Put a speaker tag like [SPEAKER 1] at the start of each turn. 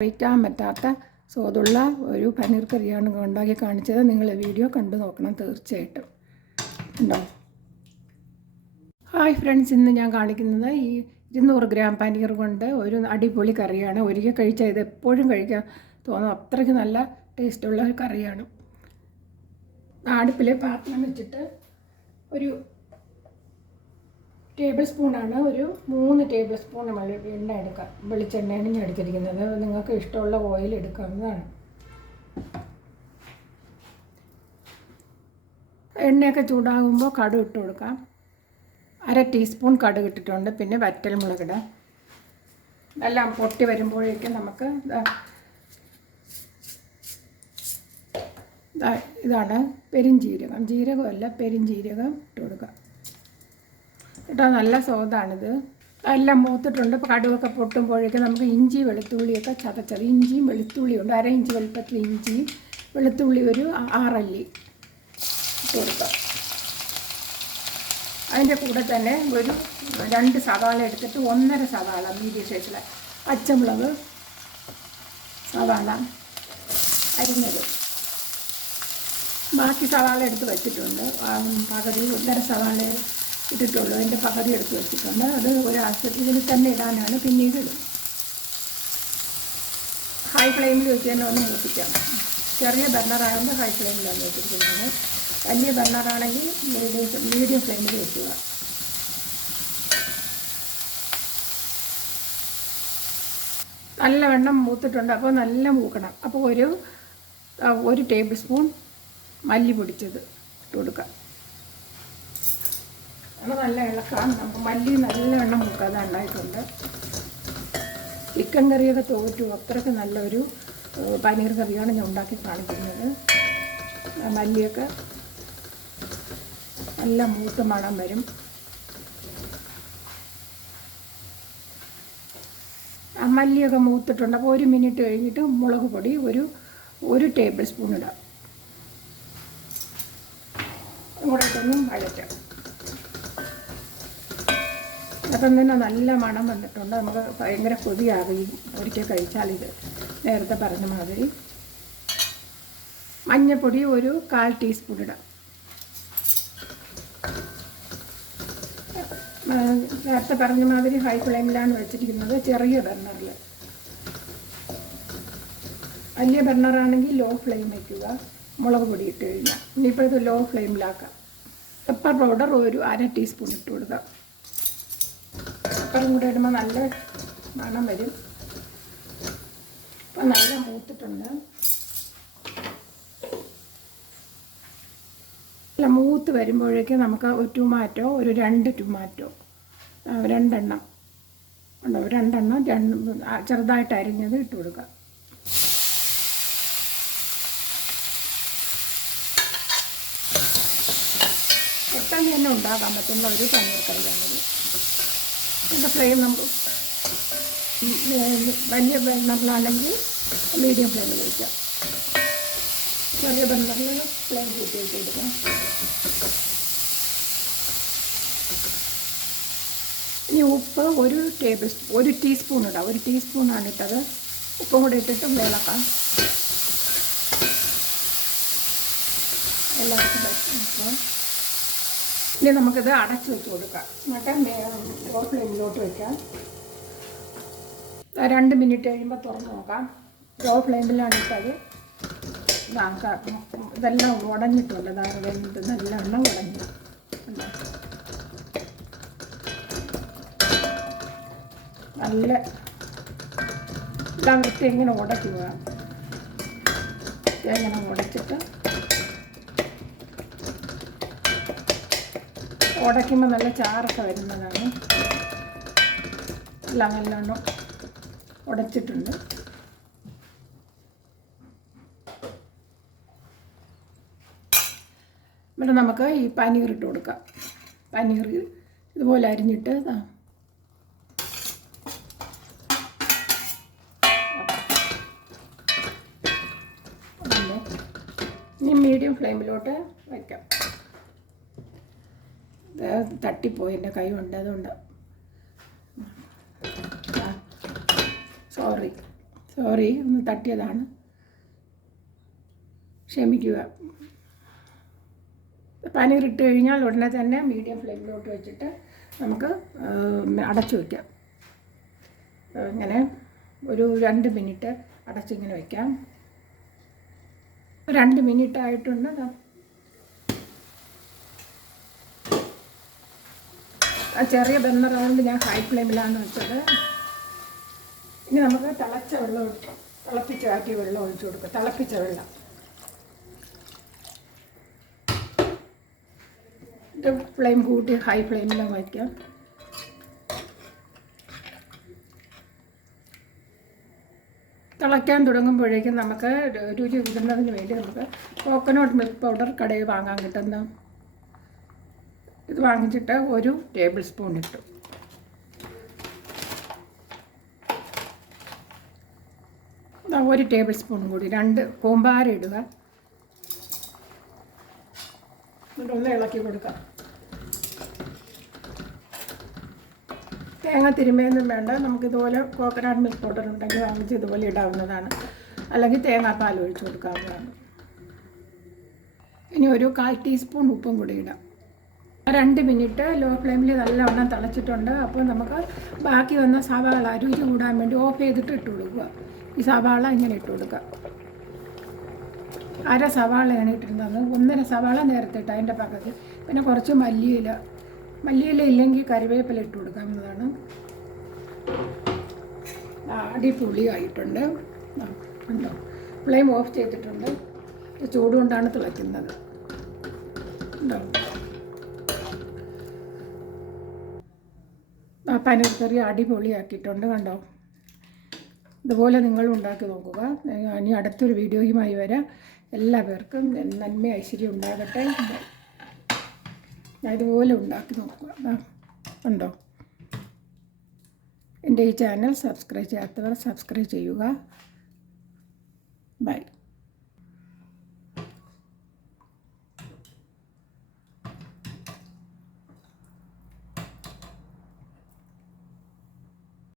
[SPEAKER 1] അറിയിക്കാൻ പറ്റാത്ത സ്വാദുള്ള ഒരു പനീർ കറിയാണ് ഉണ്ടാക്കി കാണിച്ചത്. നിങ്ങൾ വീഡിയോ കണ്ടു നോക്കണം തീർച്ചയായിട്ടും. ഉണ്ടോ ഹായ് ഫ്രണ്ട്സ് ഇന്ന് ഞാൻ കാണിക്കുന്നത് ഈ ഇരുന്നൂറ് ഗ്രാം പനീർ കൊണ്ട് ഒരു അടിപൊളി കറിയാണ്. ഒരിക്കൽ കഴിച്ചാൽ ഇത് എപ്പോഴും കഴിക്കാൻ തോന്നും. അത്രയ്ക്ക് നല്ല ടേസ്റ്റുള്ള ഒരു കറിയാണ്. അടുപ്പിൽ പാത്രം വെച്ചിട്ട് ഒരു ടേബിൾ സ്പൂണാണ് ഒരു മൂന്ന് ടേബിൾ സ്പൂൺ നമ്മൾ എണ്ണ എടുക്കാം. വെളിച്ചെണ്ണയാണ് ഞാൻ എടുത്തിരിക്കുന്നത്. നിങ്ങൾക്ക് ഇഷ്ടമുള്ള ഓയിൽ എടുക്കാവുന്നതാണ്. എണ്ണയൊക്കെ ചൂടാകുമ്പോൾ കടുക് ഇട്ട് കൊടുക്കാം. അര ടീസ്പൂൺ കടുക് ഇട്ടിട്ടുണ്ട്. പിന്നെ വറ്റൽ മുളകിട എല്ലാം പൊട്ടി വരുമ്പോഴേക്കും നമുക്ക് ദാ പെരും ഇതാണ് ജീരകമല്ല ജീരകമല്ല പെരുംജീരകം ഇട്ട് കൊടുക്കുക കേട്ടോ നല്ല സ്വാദാണിത്. എല്ലാം മൂത്തിട്ടുണ്ട്. കടുവൊക്കെ പൊട്ടുമ്പോഴേക്ക് നമുക്ക് ഇഞ്ചി വെളുത്തുള്ളിയൊക്കെ ചതച്ചത്. ഇഞ്ചിയും വെളുത്തുള്ളിയും ഉണ്ട്. അര ഇഞ്ചി വലുപ്പത്തിൽ ഇഞ്ചിയും വെളുത്തുള്ളി ഒരു ആറല്ലി ഇട്ട് കൊടുക്കാം. അതിന്റെ കൂടെ തന്നെ ഒരു രണ്ട് സവാള എടുത്തിട്ട് ഒന്നര സവാള മീഡിയം സൈസിലെ പച്ചമുളക് സവാള അരിഞ്ഞത്. ബാക്കി സവാള എടുത്ത് വെച്ചിട്ടുണ്ട്. പകുതി ഒന്നര സവാള ഇട്ടിട്ടുള്ളൂ. അതിന്റെ പകുതി എടുത്ത് വെച്ചിട്ടുണ്ട്. അത് ഒരാശ്രത്തിൽ തന്നെ ഇടാനാണ് പിന്നീട് ഇടും ഹൈ ഫ്ലെയിമിൽ വെച്ച് തന്നെ ഒന്ന് മൂപ്പിക്കാം. ചെറിയ ബർണറാകുമ്പോൾ ഹൈ ഫ്ലെയിമിലാണ് വെച്ചിരിക്കുന്നത് വലിയ ബർണറാണെങ്കിൽ മീഡിയം മീഡിയം ഫ്ലെയിമിൽ വെക്കുക. നല്ല വെണ്ണം മൂത്തിട്ടുണ്ട്. അപ്പോൾ നല്ല മൂക്കണം. അപ്പോൾ ഒരു ഒരു ടേബിൾ സ്പൂൺ മല്ലി പൊടിച്ചത് ഇട്ട് കൊടുക്കാം. അത് നല്ല ഇളക്കാം നമുക്ക് മല്ലി നല്ലവണ്ണം മുക്കാതെ ഉണ്ടായിട്ടുണ്ട്. ചിക്കൻ കറിയൊക്കെ തോറ്റു. അത്രയ്ക്ക് നല്ലൊരു പനീർ കറിയാണ് ഞാൻ ഉണ്ടാക്കി കാണിക്കുന്നത്. മല്ലിയൊക്കെ നല്ല മൂത്ത മണം വരും. ആ മല്ലിയൊക്കെ മൂത്തിട്ടുണ്ട്. അപ്പോൾ ഒരു മിനിറ്റ് കഴിഞ്ഞിട്ട് മുളക് പൊടി ഒരു ഒരു ടേബിൾ സ്പൂൺ ഇടാം. ഒന്നും വഴറ്റാം. അപ്പം തന്നെ നല്ല മണം വന്നിട്ടുണ്ട്. നമുക്ക് ഭയങ്കര കൊതിയാവുകയും ഒരിക്കൽ കഴിച്ചാൽ ഇത്. നേരത്തെ പറഞ്ഞ മാതിരി. മഞ്ഞപ്പൊടി ഒരു കാൽ ടീസ്പൂൺ ഇടാം. നേരത്തെ പറഞ്ഞ മാതിരി ഹൈ ഫ്ലെയിമിലാണ് വെച്ചിരിക്കുന്നത്. ചെറിയ ബർണറിൽ വലിയ ബർണറാണെങ്കിൽ ലോ ഫ്ലെയിം വയ്ക്കുക മുളക് പൊടി ഇട്ട് കഴിഞ്ഞാൽ ഇനിയിപ്പോൾ ഇത് ലോ ഫ്ലെയിമിലാക്കാം പെപ്പർ പൗഡർ ഒരു അര ടീസ്പൂൺ ഇട്ട് കൊടുക്കുക പെപ്പറും കൂടെ ഇടുമ്പോൾ നല്ല മണം വരും. അപ്പം നല്ല മൂത്തിട്ടുണ്ട്. അല്ല മൂത്ത് വരുമ്പോഴേക്കും നമുക്ക് ഒരു ടുമാറ്റോ ഒരു രണ്ട് ടുമാറ്റോ രണ്ടെണ്ണം. ഉണ്ടോ? രണ്ടെണ്ണം രണ്ട് ചെറുതായിട്ട് അരിഞ്ഞത് ഇട്ട് കൊടുക്കുക പെട്ടെന്ന് തന്നെ ഉണ്ടാക്കാൻ പറ്റുന്ന ഒരു പനീർ കറിയാണിത് ഇതിന്റെ ഫ്ലെയിം ഏർ, വലിയ ബർണറിലാണെങ്കിൽ മീഡിയം ഫ്ലെയിമിൽ വയ്ക്കാം ചെറിയ ബർണറിൽ ഫ്ലെയിം കൂട്ടി വെച്ചെടുക്കാം. ഇനി ഉപ്പ് ഒരു ടേബിൾ സ്പൂ ഒരു ടീസ്പൂൺ ഇടാം. ഒരു ടീസ്പൂണാണ് ഇട്ടത്. ഉപ്പും കൂടി ഇട്ടിട്ട് വിളക്കാം എല്ലാവർക്കും പറ്റും. ഇനി നമുക്കിത് അടച്ചു വെച്ച് കൊടുക്കാം. എന്നിട്ട് ലോ ഫ്ലെയിമിലോട്ട് വെക്കാം. രണ്ട് മിനിറ്റ് കഴിയുമ്പോൾ തുറന്ന് നോക്കാം. ലോ ഫ്ലെയിമിലാണ് ഇട്ടത് ഇതെല്ലാം ഉടഞ്ഞിട്ടുണ്ട്. ഇതാണ് വെന്ത് ഇതെല്ലാം എണ്ണം ഉടഞ്ഞു നല്ല ഇതാ വൃത്തി ഇങ്ങനെ ഉടയ്ക്കുക ഇങ്ങനെ ഉടച്ചിട്ട് ഉടയ്ക്കുമ്പോൾ നല്ല ചാറൊക്കെ വരുന്നതാണ്. എല്ലാം നല്ലോണം ഉടച്ചിട്ടുണ്ട്. എന്നിട്ട് നമുക്ക് ഈ പനീർ ഇട്ട് കൊടുക്കാം. പനീർ ഇതുപോലെ അരിഞ്ഞിട്ട്. ഇനി മീഡിയം ഫ്ലെയിമിലോട്ട് വയ്ക്കാം തട്ടിപ്പോയി എന്റെ കൈ കൊണ്ട് അതുകൊണ്ട്. സോറി സോറി ഒന്ന് തട്ടിയതാണ്. ക്ഷമിക്കുക. ഇട്ട് കഴിഞ്ഞാൽ ഉടനെ തന്നെ മീഡിയം ഫ്ലെയിമിലോട്ട് വെച്ചിട്ട് നമുക്ക് അടച്ചു വയ്ക്കാം ഇങ്ങനെ ഒരു രണ്ട് മിനിറ്റ് അടച്ചിങ്ങനെ വയ്ക്കാം രണ്ട് മിനിറ്റ് ആയിട്ടുണ്ട് ദാ. ആ ചെറിയ ബെന്നറുകൊണ്ട് ഞാൻ ഹൈ ഫ്ലെയിമിലാണ് വെച്ചത്. ഇനി നമുക്ക് തിളച്ച വെള്ളം ഒഴി- തിളപ്പിച്ചാക്കിയ വെള്ളം ഒഴിച്ചു കൊടുക്കുക തിളപ്പിച്ച വെള്ളം. ഇത് ഫ്ലെയിം കൂട്ടി ഹൈ ഫ്ലെയിമിലാണ് വയ്ക്കാം. തിളയ്ക്കാൻ തുടങ്ങുമ്പോഴേക്കും നമുക്ക് രുചി കൂടുന്നതിന് വേണ്ടി നമുക്ക് കോക്കനട്ട് മിൽക്ക് പൗഡർ കടയിൽ വാങ്ങാൻ കിട്ടുന്ന ഇത് വാങ്ങിച്ചിട്ട് ഒരു ടേബിൾ സ്പൂൺ ഇട്ടു. ഒരു ടേബിൾ സ്പൂൺ കൂടി രണ്ട് കൂമ്പാര ഇടുക. ഒന്ന് ഇളക്കി കൊടുക്കാം തേങ്ങ തിരുമയൊന്നും വേണ്ട നമുക്കിതുപോലെ കോക്കനട്ട് മിൽക്ക് പൗഡർ ഉണ്ടെങ്കിൽ വാങ്ങിച്ച് ഇതുപോലെ ഇടാവുന്നതാണ്. അല്ലെങ്കിൽ തേങ്ങാപ്പാൽ ഒഴിച്ചു കൊടുക്കാവുന്നതാണ്. ഇനി ഒരു കാൽ ടീസ്പൂൺ ഉപ്പും കൂടി ഇടാം. രണ്ട് മിനിറ്റ് ലോ ഫ്ലെയിമിൽ നല്ലവണ്ണം തിളച്ചിട്ടുണ്ട്. അപ്പോൾ നമുക്ക് ബാക്കി വന്ന സവാള രുചി കൂടാൻ വേണ്ടി ഓഫ് ചെയ്തിട്ട് ഇട്ട് കൊടുക്കുക. ഈ സവാള ഇങ്ങനെ ഇട്ട് കൊടുക്കുക. അര സവാളയാണ് ഇട്ടിരുന്നത്. ഒന്നര സവാള നേരത്തെ ഇട്ട് അതിന്റെ പകുതി. പിന്നെ കുറച്ച് മല്ലിയില. മല്ലിയില ഇല്ലെങ്കിൽ കറിവേപ്പില ഇട്ട് കൊടുക്കാവുന്നതാണ്. അടിപൊളിയായിട്ടുണ്ട്. ഉണ്ടോ? ഫ്ലെയിം ഓഫ് ചെയ്തിട്ടുണ്ട്. ചൂടുകൊണ്ടാണ് തിളയ്ക്കുന്നത്. ഉണ്ടോ ആ പനീർ കറി അടിപൊളിയാക്കിയിട്ടുണ്ട് കണ്ടോ? ഇതുപോലെ നിങ്ങൾ ഉണ്ടാക്കി നോക്കുക. ഇനി അടുത്തൊരു വീഡിയോയുമായി വരാം. എല്ലാവർക്കും നന്മ ഐശ്വര്യം ഉണ്ടാകട്ടെ. ഞാൻ ഇതുപോലെ ഉണ്ടാക്കി നോക്കുക. ഉണ്ടോ എന്റെ ഈ ചാനൽ സബ്സ്ക്രൈബ് ചെയ്യാത്തവർ സബ്സ്ക്രൈബ് ചെയ്യുക. ബൈ.